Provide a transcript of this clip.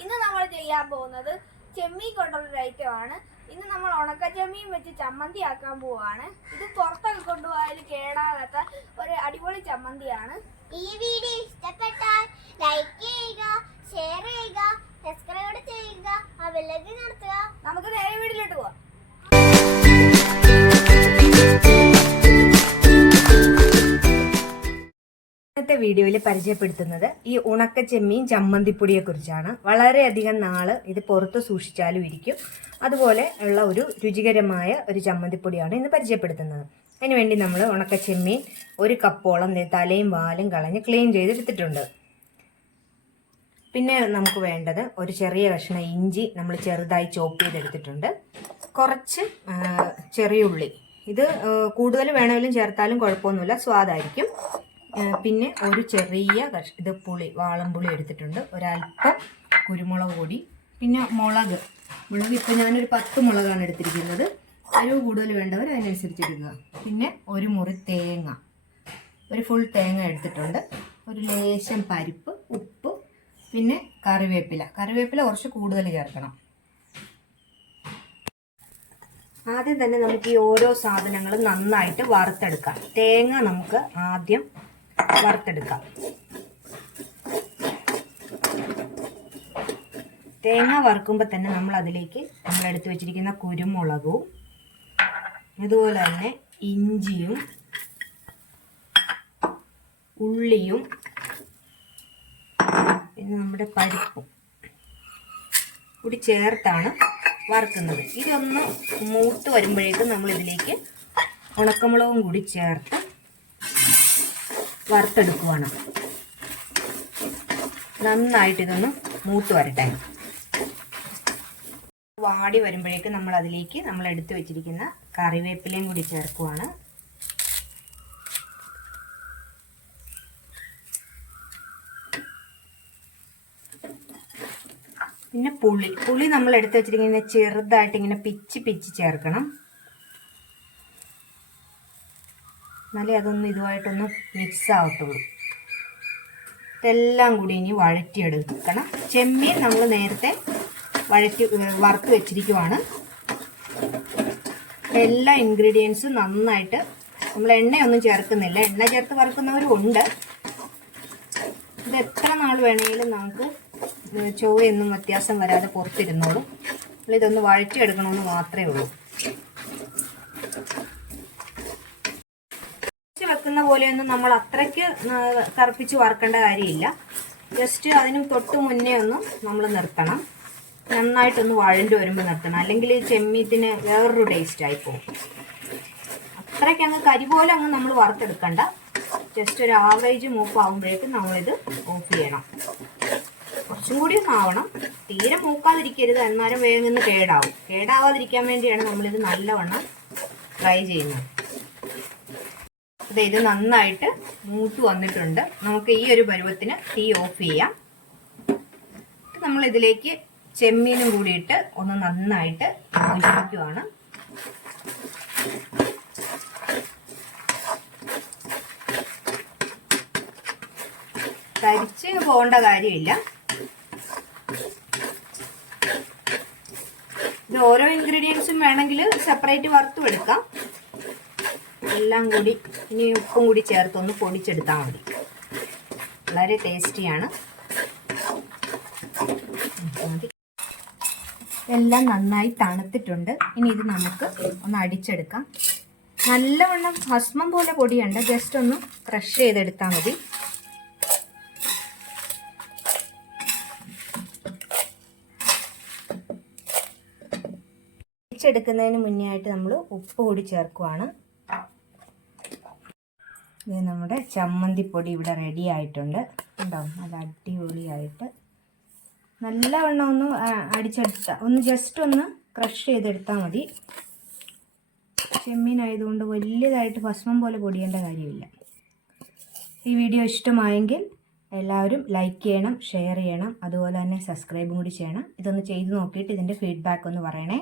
ഇന്ന് നമ്മൾ ചെയ്യാൻ പോകുന്നത് ചെമ്മീൻ കൊണ്ടുള്ള ഒരു ഐറ്റം ആണ്. ഇന്ന് നമ്മൾ ഉണക്ക ചെമ്മീൻ വെച്ച് ചമ്മന്തി ആക്കാൻ പോവാണ്. ഇത് പുറത്തൊക്കെ കൊണ്ടുപോയാലും കേടാകാത്ത ഒരു അടിപൊളി ചമ്മന്തിയാണ്. ഈ വീഡിയോ ഇഷ്ടപ്പെട്ടാൽ ലൈക്ക് ചെയ്യുക ഷെയർ ചെയ്യുക സബ്സ്ക്രൈബ് ചെയ്യുക ആ ബെല്ലൈക്കൻ നടത്തുക. നമുക്ക് നേരെ വീട്ടിലോട്ട് പോവാം. ഇന്നത്തെ വീഡിയോയിൽ പരിചയപ്പെടുത്തുന്നത് ഈ ഉണക്ക ചെമ്മീൻ ചമ്മന്തിപ്പൊടിയെ കുറിച്ചാണ് വളരെയധികം നാൾ ഇത് പുറത്ത് സൂക്ഷിച്ചാലും ഇരിക്കും. അതുപോലെ ഉള്ള ഒരു രുചികരമായ ഒരു ചമ്മന്തിപ്പൊടിയാണ് ഇന്ന് പരിചയപ്പെടുത്തുന്നത്. അതിനുവേണ്ടി നമ്മൾ ഉണക്ക ചെമ്മീൻ ഒരു കപ്പോളം തലയും വാലും കളഞ്ഞ് ക്ലീൻ ചെയ്തെടുത്തിട്ടുണ്ട്. പിന്നെ നമുക്ക് വേണ്ടത് ഒരു ചെറിയ കഷ്ണം ഇഞ്ചി നമ്മൾ ചെറുതായി ചോപ്പ് ചെയ്തെടുത്തിട്ടുണ്ട്. കുറച്ച് ചെറിയ ഉള്ളി. ഇത് കൂടുതൽ വേണമെങ്കിലും ചേർത്താലും കുഴപ്പമൊന്നുമില്ല. സ്വാദായിരിക്കും. പിന്നെ ഒരു ചെറിയ കഷ് ഇത് പുളി വാളംപുളി എടുത്തിട്ടുണ്ട്. ഒരല്പം കുരുമുളക് പൊടി പിന്നെ മുളക്. മുളക് ഇപ്പം ഞാനൊരു പത്ത് മുളകാണ് എടുത്തിരിക്കുന്നത്. അരിവ് കൂടുതൽ വേണ്ടവർ അതിനനുസരിച്ച് എടുക്കുക പിന്നെ ഒരു മുറി തേങ്ങ. ഒരു ഫുൾ തേങ്ങ എടുത്തിട്ടുണ്ട്. ഒരു ലേശം പരിപ്പ് ഉപ്പ് പിന്നെ കറിവേപ്പില. കറിവേപ്പില കുറച്ച് കൂടുതൽ ചേർക്കണം. ആദ്യം തന്നെ നമുക്ക് ഈ ഓരോ സാധനങ്ങളും നന്നായിട്ട് വറുത്തെടുക്കാം. തേങ്ങ നമുക്ക് ആദ്യം വറുത്തെടുക്കാം. തേങ്ങ വറുക്കുമ്പോൾ തന്നെ നമ്മൾ അതിലേക്ക് നമ്മൾ എടുത്തു വെച്ചിരിക്കുന്ന കുരുമുളകും അതുപോലെ തന്നെ ഇഞ്ചിയും ഉള്ളിയും പിന്നെ നമ്മുടെ പരിപ്പും കൂടി ചേർത്താണ് വറുക്കുന്നത്. ഇതൊന്ന് മൂത്ത് വരുമ്പോഴേക്കും നമ്മൾ ഇതിലേക്ക് ഉണക്കമുളകും കൂടി ചേർത്ത് വറുത്തെടുക്കുവാണ്. നന്നായിട്ട് ഇതൊന്ന് മൂത്ത് വരട്ടെ. വാടി വരുമ്പോഴേക്ക് നമ്മൾ അതിലേക്ക് നമ്മൾ എടുത്തു വെച്ചിരിക്കുന്ന കറിവേപ്പിലയും കൂടി ചേർക്കുവാണ്. പിന്നെ പുളി പുളി നമ്മൾ എടുത്തു വെച്ചിരിക്കുന്ന ചെറുതായിട്ട് ഇങ്ങനെ പിച്ച് പിച്ച് ചേർക്കണം. എന്നാലേ അതൊന്ന് ഇതുമായിട്ടൊന്ന് മിക്സ് ആവത്തുള്ളൂ ഇതെല്ലാം കൂടി ഇനി വഴറ്റിയെടുക്കണം. ചെമ്മീൻ നമ്മൾ നേരത്തെ വഴറ്റി വറുത്ത് വെച്ചിരിക്കുവാണ്. എല്ലാ ഇൻഗ്രീഡിയൻസും നന്നായിട്ട് നമ്മൾ എണ്ണയൊന്നും ചേർക്കുന്നില്ല. എണ്ണ ചേർത്ത് വറുക്കുന്നവരും ഉണ്ട്. ഇത് എത്ര നാൾ വേണമെങ്കിലും നമുക്ക് ചൊവ്വയൊന്നും വ്യത്യാസം വരാതെ പുറത്തിരുന്നോളൂ. ഇതൊന്ന് വഴറ്റിയെടുക്കണമെന്ന് മാത്രമേ ഉള്ളൂ. വറുത്ത് വെക്കുന്ന പോലെയൊന്നും നമ്മൾ അത്രയ്ക്ക് കറുപ്പിച്ച് വറുക്കേണ്ട കാര്യമില്ല. ജസ്റ്റ് അതിന് തൊട്ട് മുന്നേ ഒന്ന് നമ്മൾ നിർത്തണം. നന്നായിട്ടൊന്ന് വഴണ്ട് വരുമ്പോൾ നിർത്തണം. അല്ലെങ്കിൽ ചെമ്മീത്തിന് വേറൊരു ടേസ്റ്റ് പോകും. അത്രയ്ക്ക് അങ്ങ് കരി പോലെ അങ്ങ് നമ്മൾ വറുത്തെടുക്കണ്ട. ജസ്റ്റ് ഒരു ആവറേജ് മൂപ്പ് മൂപ്പാവുമ്പോഴേക്കും നമ്മളിത് ഓഫ് ചെയ്യണം. കുറച്ചും കൂടി ആവണം. തീരെ മൂക്കാതിരിക്കരുത്. എന്നാലും വേഗം കേടാവും. കേടാവാതിരിക്കാൻ വേണ്ടിയാണ് നമ്മളിത് നല്ലവണ്ണം ഫ്രൈ ചെയ്യുന്നത്. അതെ ഇത് നന്നായിട്ട് മൂത്ത് വന്നിട്ടുണ്ട്. നമുക്ക് ഈ ഒരു പരുവത്തിന് തീ ഓഫ് ചെയ്യാം. നമ്മൾ ഇതിലേക്ക് ചെമ്മീനും കൂടിയിട്ട് ഒന്ന് നന്നായിട്ട് യോജിപ്പിക്കുവാണ് കരിച്ച് പോകേണ്ട കാര്യമില്ല. ഇത് ഓരോ ഇൻഗ്രീഡിയൻസും വേണമെങ്കിൽ സെപ്പറേറ്റ് വറുത്തും എടുക്കാം. എല്ലാം കൂടി ഇനി ഉപ്പും കൂടി ചേർത്തൊന്ന് പൊടിച്ചെടുത്താൽ മതി. വളരെ ടേസ്റ്റിയാണ്. എല്ലാം നന്നായി തണുത്തിട്ടുണ്ട്. ഇനി ഇത് നമുക്ക് ഒന്ന് അടിച്ചെടുക്കാം. നല്ലവണ്ണം ഭസ്മം പോലെ പൊടിയണ്ട ജസ്റ്റ് ഒന്ന് ക്രഷ് ചെയ്തെടുത്താൽ മതി. അടിച്ചെടുക്കുന്നതിന് മുന്നേ ആയിട്ട് നമ്മൾ ഉപ്പ് കൂടി ചേർക്കുവാണ്. ഇത് നമ്മുടെ ചമ്മന്തിപ്പൊടി ഇവിടെ റെഡി ആയിട്ടുണ്ട്. ഉണ്ടാവും അത് അടിപൊളിയായിട്ട്. നല്ലവണ്ണം ഒന്ന് അടിച്ചെടുത്ത ഒന്ന് ജസ്റ്റ് ഒന്ന് ക്രഷ് ചെയ്തെടുത്താൽ മതി. ചെമ്മീനായതുകൊണ്ട് വലിയതായിട്ട് ഭസ്മം പോലെ പൊടിയേണ്ട കാര്യമില്ല. ഈ വീഡിയോ ഇഷ്ടമായെങ്കിൽ എല്ലാവരും ലൈക്ക് ചെയ്യണം ഷെയർ ചെയ്യണം അതുപോലെ തന്നെ സബ്സ്ക്രൈബും കൂടി ചെയ്യണം. ഇതൊന്ന് ചെയ്ത് നോക്കിയിട്ട് ഇതിന്റെ ഫീഡ്ബാക്ക് ഒന്ന് പറയണേ.